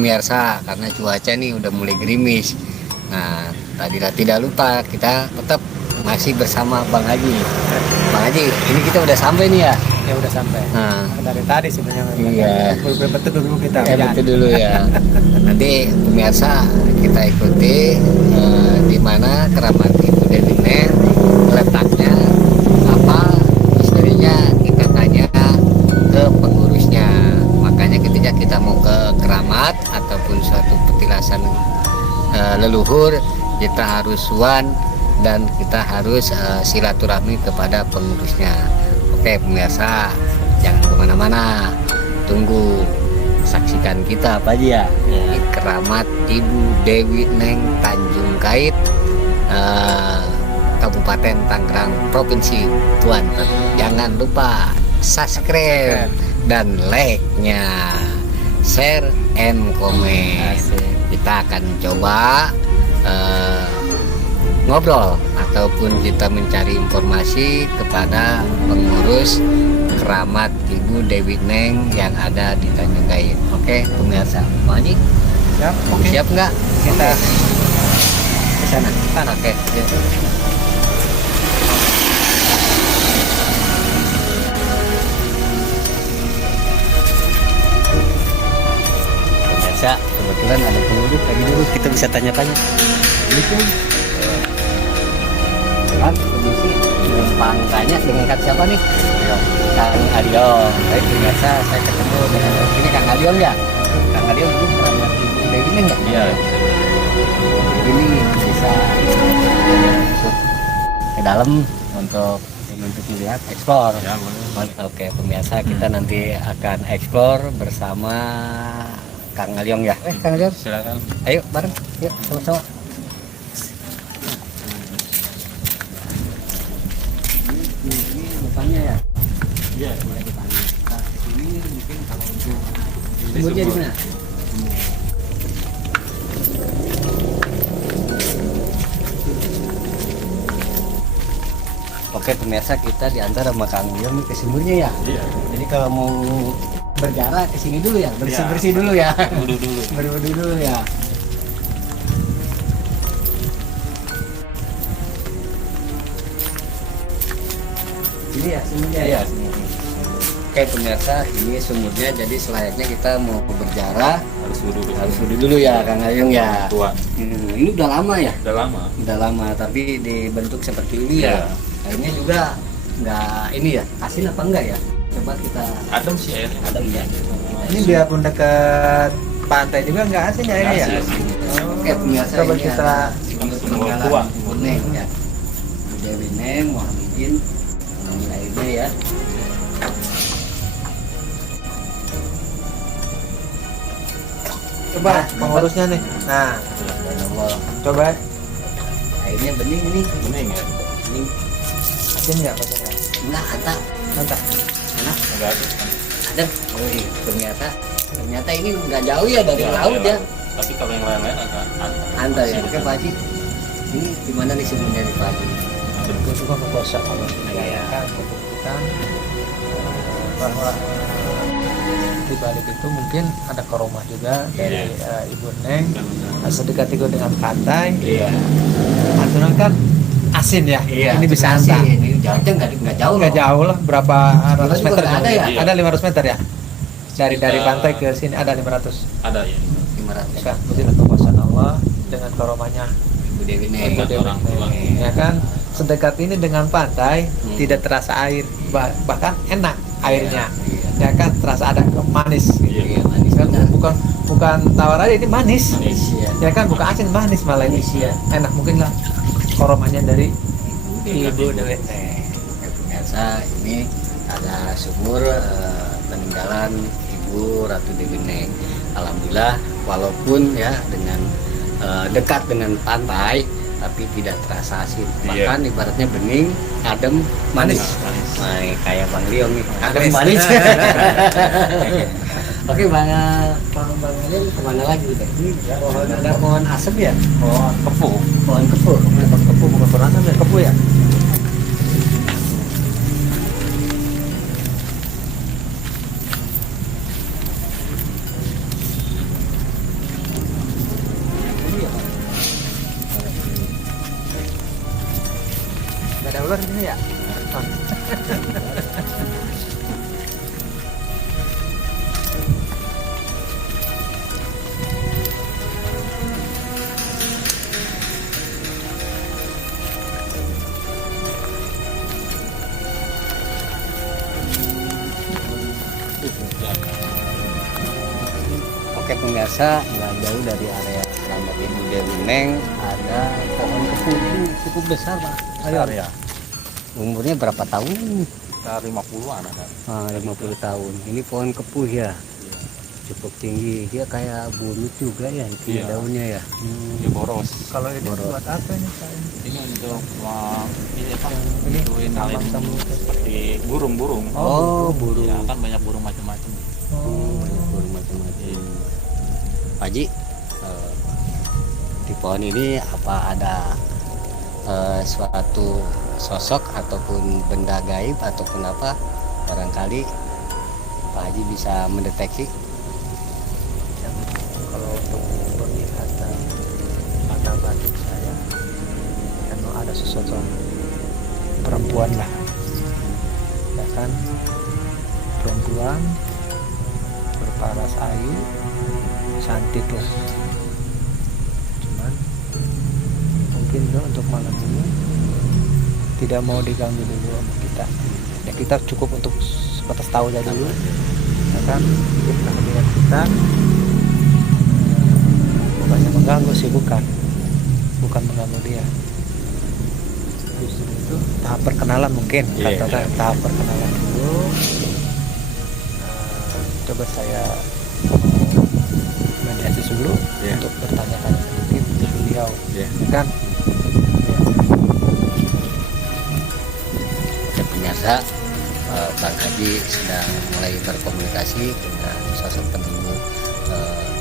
pemirsa, karena cuaca nih udah mulai gerimis. Nah, tidak lupa kita tetap masih bersama Bang Haji. Bang Haji, ini kita udah sampai nih ya? Ya udah sampai. Nah, Dari tadi sebenarnya. iya. Betul dulu kita. Betul dulu ya. Nanti pemirsa kita ikuti di mana keramat Ibu Dewi Neng, letaknya apa, misterinya kita tanya ke pengurusnya. Makanya ketika kita mau ke keramat ataupun suatu petilasan leluhur, kita harus suan dan kita harus silaturahmi kepada pengurusnya. Oke pemirsa, jangan kemana-mana, tunggu saksikan kita apa aja ya di keramat Ibu Dewi Neng Tanjung Kait, Kabupaten Tangerang, Provinsi Banten. Jangan lupa subscribe dan like-nya, share and comment. Kita akan coba ngobrol ataupun kita mencari informasi kepada pengurus keramat Ibu Dewi Neng yang ada di Tanjung Kait. Oke pemirsa, mau nih? Siap, Siap nggak? Kita ke sana. Oke. Yuk. Pemirsa, kebetulan ada pengurus lagi dulu, kita bisa tanya-tanya. Assalamualaikum. Kan, kondisi numpang tanya dengan kata siapa nih? Kang Aliong. Baik pemirsa, saya ketemu dengan ini Kang Aliong ya. Kang Aliong itu keramat Ibu Dewi Neng ya? Iya. Ini bisa masuk ke dalam untuk melihat eksplor. Ya, oke pemirsa, kita nanti akan eksplor bersama Kang Aliong ya. Kang Aliong, silakan. Ayo bareng, yuk sama-sama. Ini depannya ya? Iya, mulai depannya. Nah, ini mungkin kalau untuk sumbernya di mana? Oke pemirsa, kita diantar sama Kang Aliong ke sumbernya ya? Iya. Jadi kalau mau berjarak ke sini dulu ya, bersih-bersih dulu ya. Berwudu dulu ya. Ini ya sumurnya ya? Oke pemirsa, ini sumurnya, jadi selayaknya kita mau berjarah harus wudu dulu ya Kang Aliong ya. Ini udah lama ya? Udah lama, tapi dibentuk seperti ini ya. Airnya juga nggak ini ya, asin apa enggak ya? Coba kita adem sih airnya. Adem ya. Ini biarpun dekat pantai juga nggak asin ya ini ya? Oke pemirsa, coba ini kita peninggalan Ibu Neng ya. Ibu Dewi Neng, Muhammadin, ambil airnya ya. Coba pengurusnya nih. Nah, coba airnya bening ini. bening ya. Bening. Asin nggak pastinya? Enggak, anta. Mantap. Enak. Ada. Ternyata ini nggak jauh ya dari laut ya. Tapi kalau yang lain-lain agak Anta ya. Oke Pak Haji. Ini gimana nih sumbernya di Pak Haji? Itu juga kepuasa kalau Ya. kebutuhan bahwa di balik itu mungkin ada karomah juga dari Ibu Neng, sedekat itu dengan pantai. Iya. Aturan kan asin ya. Iya. Ini bisa sih. anta. Ini jaraknya nggak jauh. Nggak jauh lah, berapa ratus juga meter? nggak ada ya? Ada 500 meter ya. Dari pantai ke sini ada 500. ada ya. 500. Kan, dengan kekuasaan Allah, dengan karomahnya Ibu Dewi Neng. Ibu Dewi orang tua. Neng. Ya kan, sedekat ini dengan pantai tidak terasa air, bahkan enak airnya. Ya kan, terasa ada manis. Iya, manis Kan, benar. bukan tawar aja, ini manis. Manis. Iya. Ya kan, bukan asin, manis malah ini. Iya. Enak mungkin lah karomahnya dari Ibu Dewi Neng. Ya, pemirsa, ini ada sumur peninggalan Ibu Ratu Dewi Neng. Alhamdulillah, walaupun ya dengan dekat dengan pantai, tapi tidak terasa asin. Bahkan ibaratnya bening, adem, manis. Nah, kayak Bang Liong nih, adem manis. Oke Bang Liong kemana lagi? Ini ada pohon asem ya? pohon kepu. Pohon kepu. Pohon kepu bukan pohon asam ya, kepu ya. Keluar sini ya. Oke pemirsa, nggak jauh dari area keramat Ibu Dewi Neng ada pohon kepu ini cukup besar Pak. Ayo, ya. umurnya berapa tahun? Sekitar 50-an ada. 50 tahun. Ini pohon kepuh ya, cukup tinggi. Dia kayak bulut juga ya, itu Iya. daunnya ya. Dia boros. Kalau ini Boros. buat apa ini Pak? Ini untuk ini apa? Ini Ituin taman alin tamu. seperti burung-burung. Oh, burung. Ya, kan banyak burung macam-macam. Banyak burung macam-macam. Pak Haji, di pohon ini apa ada suatu sosok ataupun benda gaib ataupun apa, barangkali Pak Haji bisa mendeteksi? Kalau untuk penglihatan mata batin saya, kan ada sosok perempuan lah, ya kan, perempuan berparas ayu, cantik lah. Cuman mungkin untuk malam ini tidak mau diganggu dulu sama kita. Ya kita cukup untuk sebatas tahu aja dulu, ya kan, kehadiran kita bukannya mengganggu sih, bukan mengganggu dia. Justru itu tahap perkenalan mungkin, Iya. katakan tahap perkenalan dulu. Coba saya mediasi dulu Iya. untuk bertanya-tanya sedikit ke beliau, Iya. ya kan? Ya. Oke pemirsa, Bang Haji sedang mulai berkomunikasi dengan sosok penunggu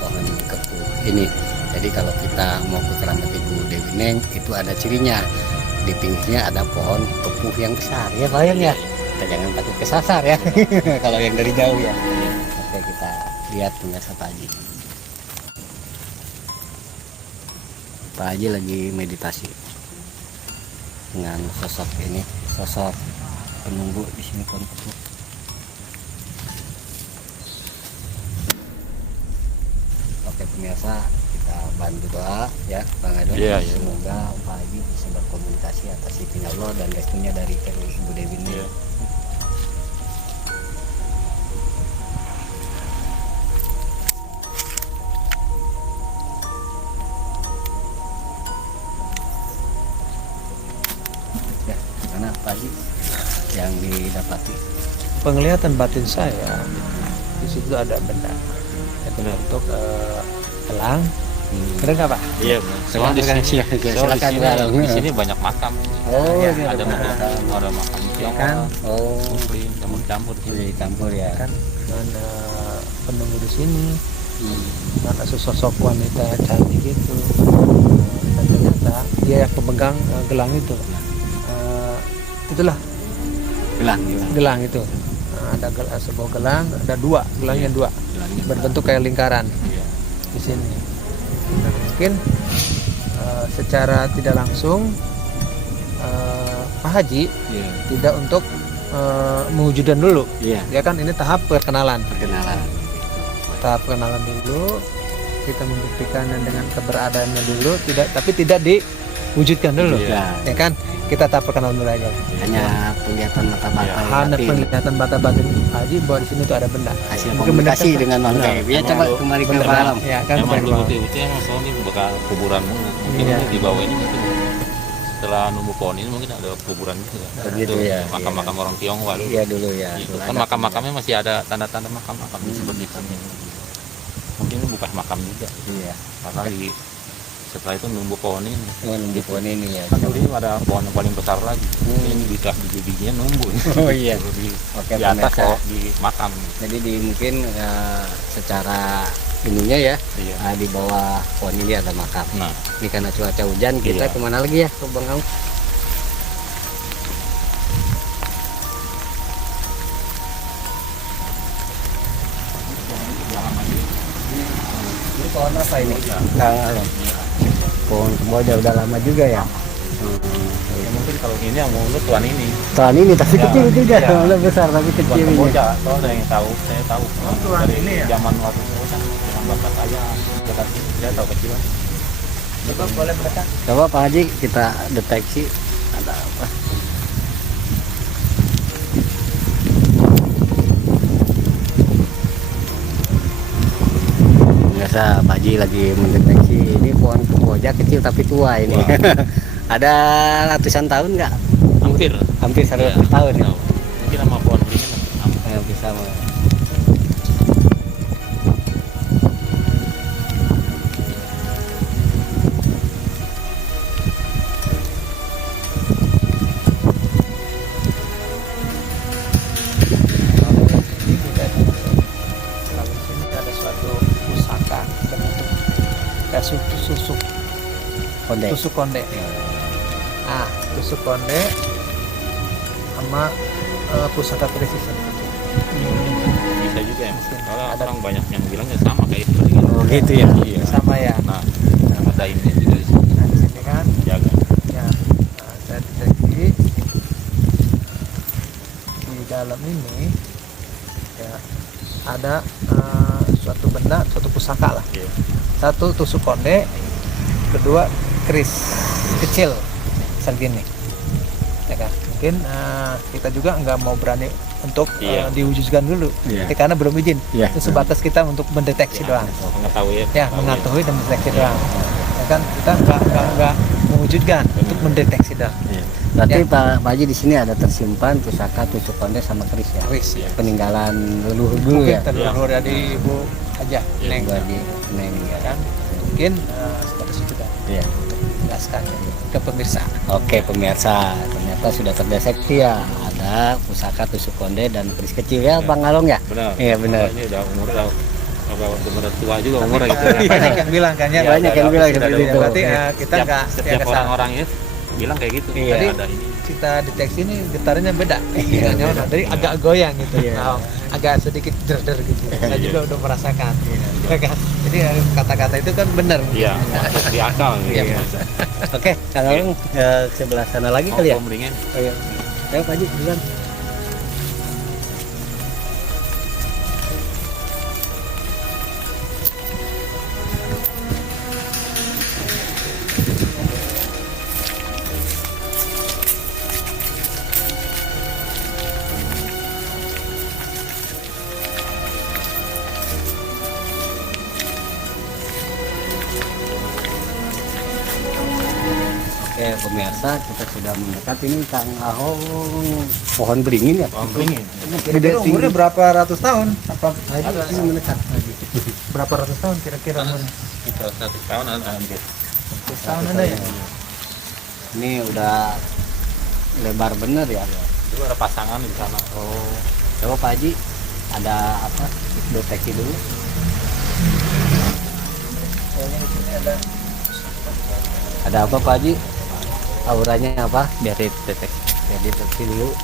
pohon kepuh ini. Jadi kalau kita mau ke keramat Ibu Dewi Neng itu ada cirinya, di pinggirnya ada pohon kepuh yang besar ya Pak ya. Kita jangan takut kesasar ya kalau yang dari jauh ya. Oke kita lihat pemirsa Pak Haji. Pak Haji lagi meditasi dengan sosok ini, sosok penunggu di sini pohon kepuh. Oke pemirsa, kita bantu doa ya Bang Adon. Iya, iya. Semoga Pak Haji bisa berkomunikasi atas izin Allah dan restunya dari Ibu Dewi Neng. Iya. Ya, gimana Pak Haji yang didapati? Penglihatan batin saya di situ ada benda itu bentuk gelang. Benar nggak Pak? Iya, soalnya di sini, Silakan, Bang. di sini banyak makam. Oh, Ya, ini Ada makam Ya kan? Tionghoa, Oh, Muslim, campur-campur di sini. campur ya. Kan mana penunggu di sini, Hmm. mana sosok wanita cantik itu. Dan ternyata dia yang pemegang gelang itu. Itulah Gelang. gelang itu. Ada sebuah gelang, ada dua, gelangnya dua, Gelangnya berbentuk kayak lingkaran Iya. di sini. Nah, mungkin secara tidak langsung Pak Haji Iya. tidak untuk mewujudkan dulu, Iya. ya kan, ini tahap perkenalan. Perkenalan. Tahap perkenalan dulu, kita membuktikan dengan keberadaannya dulu, tapi tidak diwujudkan dulu, Iya. ya kan, kita tahap perkenalan dulu aja. Hanya penglihatan mata-mata. Iya. Hanya tapi penglihatan bata batin Pak Haji bahwa di sini tuh ada benda. hasil Mungkin komunikasi benar, dengan Bang benar. Gaib. Ya coba Benar. kembali ke Benar. malam. Ya kan, Emang benar. dulu itu yang soalnya bekas kuburan mulu. Mungkin Iya. di bawah ini mungkin setelah nunggu pohon ini mungkin ada kuburan gitu ya. Begitu Itu ya, makam-makam orang Tionghoa dulu. Iya dulu ya. Itu Dulu kan ada. makam-makamnya masih ada tanda-tanda makam-makam seperti itu. Mungkin ini bukan makam juga. Iya. Karena setelah itu nunggu pohon ini. Oh, nunggu pohon ini ya. Kan dulu ini ada pohon yang paling besar lagi. Ini bisa biji-bijinya numbuh. Oh iya. di, Oke di atas pemirsa. kok di makam. Jadi mungkin secara ininya ya, Iya. di bawah pohon ini ada makam. Nah, Ini karena cuaca hujan kita Iya. kemana lagi ya ke Bang Au? Ini pohon apa ini? Kang Alon. Pohon kemboja udah lama juga ya. Ya mungkin kalau ini yang mulut tuan ini. Tuan ini tapi Ya, kecil juga, iya. udah besar tapi Tuan kecil ini. Kamboja, soalnya saya tahu. tuan Dari ini ya? zaman waktu itu kan, zaman bapak saya, dekat saya tahu kecilan. Coba boleh mereka. Coba Pak Haji kita deteksi ada apa. Biasa Pak Haji lagi mendeteksi ini pohon kemboja kecil tapi tua ini. Wah. Ada ratusan tahun nggak? Hampir. Hampir 100 tahun ya. Tahu. Mungkin sama pohon ini. Bisa Kalau di sini ada suatu pusaka bentuk kayak tusuk konde. tusuk konde. Ah, tusuk konde sama pusaka keris ini. Bisa juga ya. Kalau Ada. orang banyak yang bilangnya sama kayak itu. Oh gitu ya. Iya. Sama ya. Nah, ada ini juga di sini. Nah, di sini kan Jaga. ya, saya deteksi di dalam ini ya ada suatu benda, suatu pusaka lah. Iya. Satu tusuk konde, kedua keris kecil segini, ya kan? Mungkin kita juga nggak mau berani untuk Iya. diwujudkan dulu, Iya. karena belum izin. Iya. Itu sebatas kita untuk mendeteksi doang. Mengetahui Ya, mengetahui dan mendeteksi doang. Ya kan, kita nggak mewujudkan, untuk mendeteksi doang. Berarti Ya. Pak Haji di sini ada tersimpan pusaka tusuk konde sama keris ya. Keris ya. Peninggalan leluhur dulu Mungkin ya. terleluhur dari Ibu aja, Iya, Neng, Bu Haji Neng ya ya. kan? Mungkin sebatas itu kan Iya. untuk menjelaskan ke pemirsa. Oke pemirsa, ternyata sudah terdeteksi ya ada pusaka tusuk konde dan keris kecil ya, Ya. Bang Along ya. Benar. Iya, benar. Ini udah umur udah benar tua juga umurnya gitu. Banyak yang bilang kan ya. Iya, Banyak yang bilang sudah seperti ada itu. Berarti Iya. kita nggak Setiap nggak salah. orang-orang ya bilang kayak gitu. Iya. Ada ini. Kita deteksi ini getarannya beda. Iya, Getarannya beda. mana? Jadi agak goyang gitu. Iya. Nah, agak sedikit der-der gitu. Saya Iya. juga udah merasakan. Ya kan? Jadi kata-kata itu kan benar. Iya, masuk di akal Iya. gitu. Oke, Kang Along ke sebelah sana lagi Mau kali ya. mendingan Oh, iya. Ayo Pak Haji duluan. Oke pemirsa, kita sudah mendekat ini Kang Ahong pohon beringin ya. pohon beringin. Kira-kira umurnya berapa ratus tahun? Apa Haji ini mendekat Haji. berapa ratus tahun kira-kira umurnya? Kita 1 tahun ada hampir. 100 tahun ada ya? Ini udah lebar bener ya. Itu ada pasangan di sana. Oh, coba Pak Haji ada apa? Deteksi dulu. Kayaknya di sini ada Ada apa Pak Haji? Auranya apa? Biar deteksi. Ya deteksi dulu.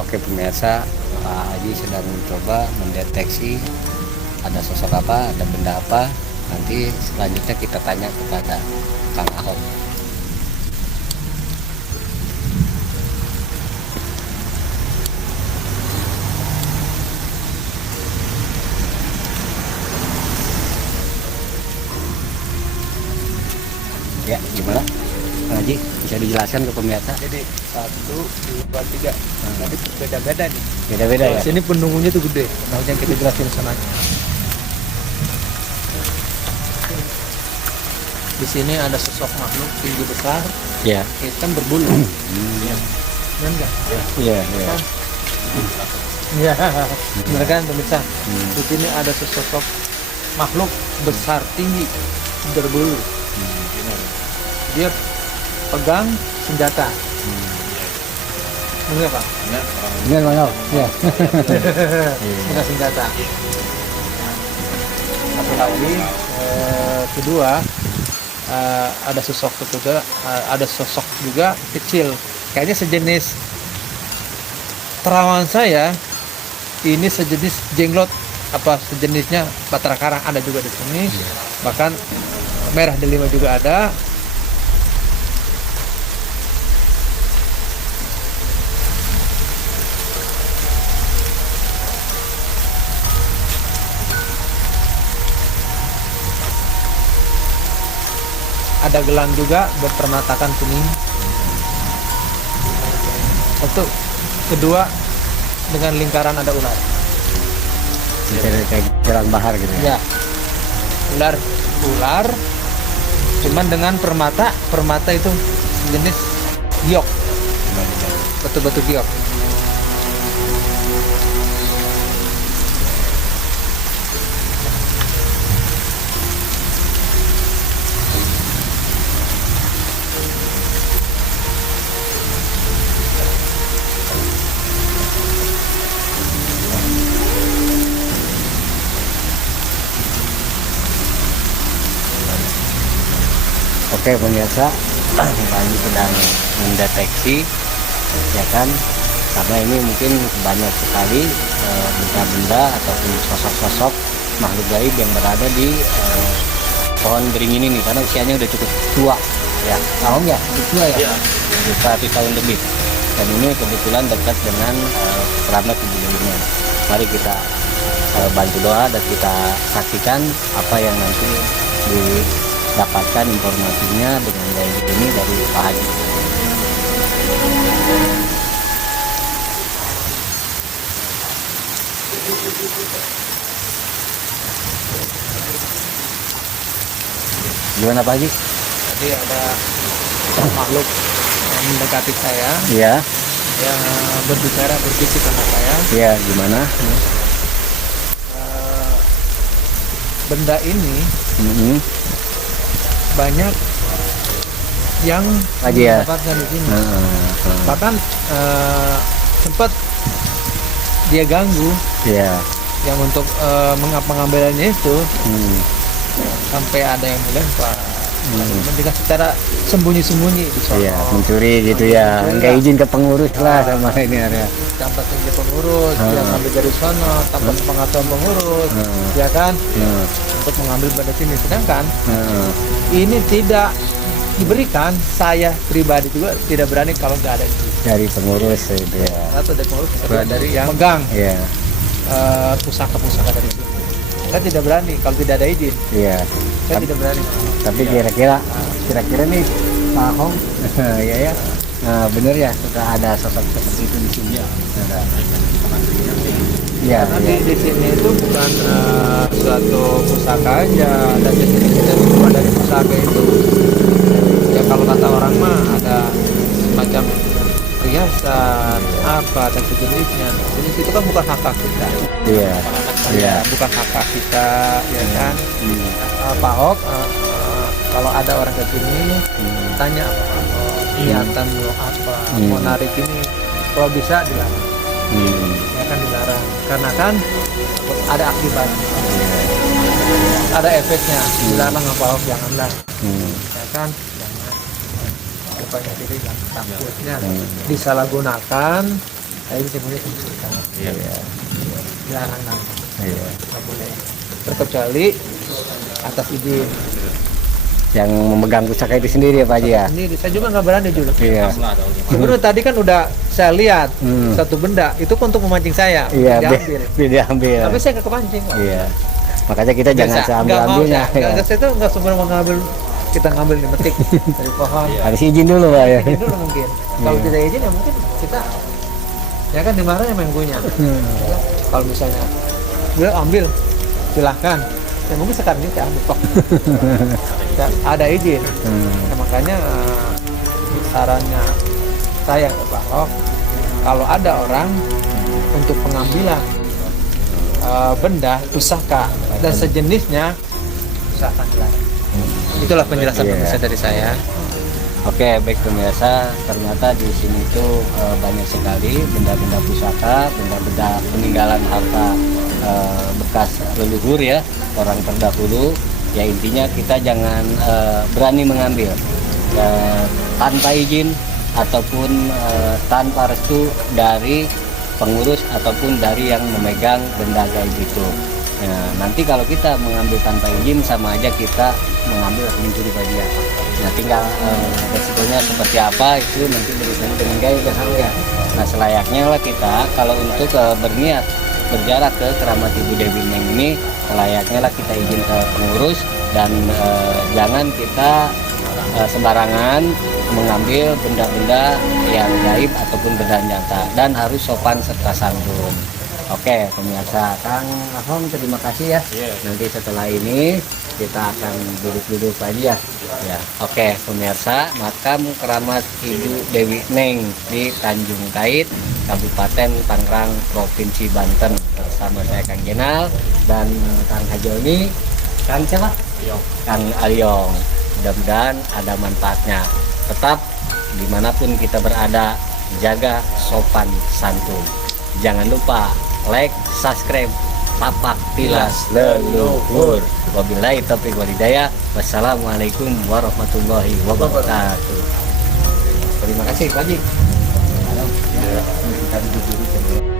Oke pemirsa, Pak Haji sedang mencoba mendeteksi ada sosok apa, ada benda apa. Nanti selanjutnya kita tanya kepada Kang Ahok. Ya, gimana? Kang Haji, bisa dijelaskan ke pemirsa? jadi 1, 2, 3. Jadi beda-beda nih. Beda-beda ya? Di sini penunggunya tuh gede. Nah, yang kita jelasin sana. Di sini ada sosok makhluk tinggi besar, Ya. hitam berbulu. Benar nggak? Iya, iya. Iya. Benar kan pemirsa? Hmm. Di sini ada sosok makhluk besar tinggi berbulu. Dia pegang senjata. Enggak Pak? Ya, Benar Bang Ahok? Iya. Pegang senjata. Satu lagi, kedua ada sosok juga, ada sosok juga kecil, kayaknya sejenis terawan saya ini sejenis jenglot apa sejenisnya Batara Karang ada juga di sini. Bahkan merah delima juga ada. Ada gelang juga berpermatakan kuning. Untuk kedua dengan lingkaran ada ular. Kayak jalan bahar gitu ya. Ya, ular, cuman dengan permata itu jenis giok, betul-betul giok. Oke pemirsa, kami sedang mendeteksi, ya kan, karena ini mungkin banyak sekali benda-benda ataupun sosok-sosok makhluk gaib yang berada di pohon beringin ini, karena usianya udah cukup tua, ya, tahun ya, cukup tua ya, Iya. 1 tahun lebih, dan ini kebetulan dekat dengan keramat Ibu Lilinya. Mari kita bantu doa dan kita saksikan apa yang nanti didapatkan informasinya dengan gaib ini dari Pak Haji. Gimana Pak Haji? Jadi ada makhluk yang mendekati saya, Iya, yang berbicara berbisik sama saya. iya, gimana? Benda ini Mhm. banyak yang Lagi ya? mendapatkan di sini. Heeh, Bahkan sempat dia ganggu iya. yang untuk mengambilannya itu Hmm. sampai ada yang melempar. Dengan secara sembunyi-sembunyi di sono. Iya, mencuri gitu ya. Nggak izin ke pengurus lah sama ini area. Tanpa izin pengurus, dia ngambil dari sana tanpa sepengetahuan pengurus, ya kan? Untuk mengambil pada sini. Sedangkan ini tidak diberikan, saya pribadi juga tidak berani kalau nggak ada izin. Dari pengurus itu ya. Atau dari pengurus, kedua dari yang megang Iya, pusaka-pusaka dari sini. Saya tidak berani kalau tidak ada izin. iya. Saya tidak berani. Tapi kira-kira nih Pak Hong, ya ya, bener ya suka ada sosok seperti itu di sini. Iya, Karena iya. di sini itu bukan suatu pusaka aja, dan di sini kita keluar dari pusaka itu. Ya kalau kata orang mah ada semacam perhiasan apa dan sejenisnya. Jenis itu kan bukan hak kita. Iya, iya. Bukan hak kita, ya kan. Pak Hok, kalau ada orang ke sini tanya apa Pak Hok, niatan mau apa, mau narik ini, kalau bisa dilarang. Ya kan dilarang, karena kan ada akibat, ada efeknya. Dilarang apa Hok, janganlah, ya kan, jangan. Supaya diri takutnya disalahgunakan, ini semuanya dilarang. Iya. Dilarang nanti. Iya. Nggak boleh, terkecuali atas izin Yang memegang pusaka itu sendiri ya Pak Haji ya. sendiri. Saya juga nggak berani dulu. Iya. Sebenarnya tadi kan udah saya lihat satu benda itu kan untuk memancing saya, Iya, diambil. diambil. Tapi saya nggak kepancing Pak. Iya. Makanya kita jangan Biasa, seambil nggak mau ambilnya. saya. Nggak, saya tuh nggak semua mengambil, kita ngambil nih metik dari pohon. Harus izin dulu Pak ya. Izin dulu mungkin. Kalau Iya. tidak izin ya mungkin kita ya kan dimarahin sama yang punya. Ya, kalau misalnya udah ambil, silahkan. Ya mungkin sekarang ini saya ambil kok. Ya, ada izin. Nah, makanya sarannya saya ke Pak Hok, kalau ada orang untuk pengambilan benda, pusaka dan sejenisnya, usahakan dilarang. Itulah penjelasan Iya. pemirsa dari saya. Oke, baik pemirsa, ternyata di sini tuh banyak sekali benda-benda pusaka, benda-benda peninggalan harta bekas leluhur ya, orang terdahulu. Ya intinya kita jangan berani mengambil tanpa izin ataupun tanpa restu dari pengurus ataupun dari yang memegang benda gaib itu. Nah, nanti kalau kita mengambil tanpa izin sama aja kita mengambil atau mencuri pada dia. Nah, tinggal resikonya seperti apa itu nanti berurusan dengan gaib ya. Nah, selayaknya lah kita kalau untuk berniat berjarak ke keramat Ibu Dewi Neng ini, selayaknya lah kita izin ke pengurus dan jangan kita sembarangan mengambil benda-benda yang gaib ataupun benda nyata, dan harus sopan serta santun. Oke pemirsa, Kang Ahong terima kasih ya. Nanti setelah ini kita akan duduk-duduk lagi ya. Oke pemirsa, makam keramat Ibu Dewi Neng di Tanjung Kait, Kabupaten Tangerang, Provinsi Banten, bersama saya Kang Jenal dan Kang Hajoni. Kang siapa? Kang Aliong. Mudah-mudahan ada manfaatnya. Tetap dimanapun kita berada, jaga sopan santun. Jangan lupa like, subscribe, tapak tilas leluhur. Wabillahi taufiq wal hidayah. Wassalamualaikum warahmatullahi wabarakatuh. Terima kasih Pak Haji. Kita duduk dulu.